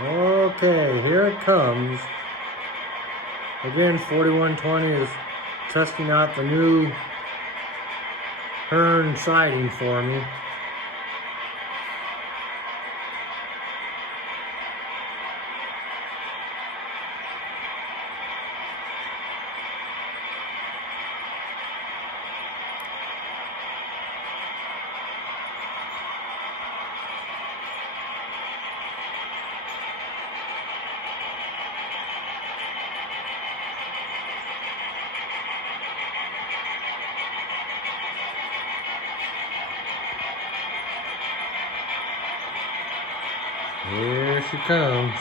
Okay, here it comes. Again, 4120 is testing out the new Hearne siding for me. Here she comes.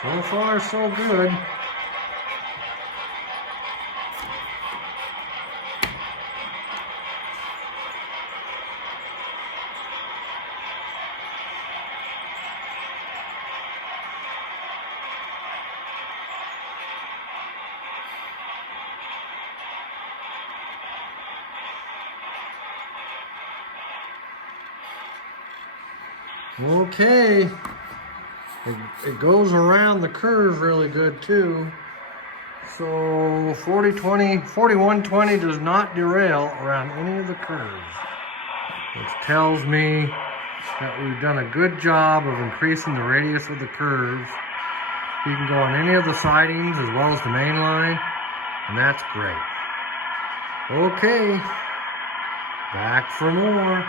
So far, so good. Okay, it goes around the curve really good too. So 4120 does not derail around any of the curves, which tells me that we've done a good job of increasing the radius of the curves. You can go on any of the sidings as well as the main line, and that's great. Okay, back for more.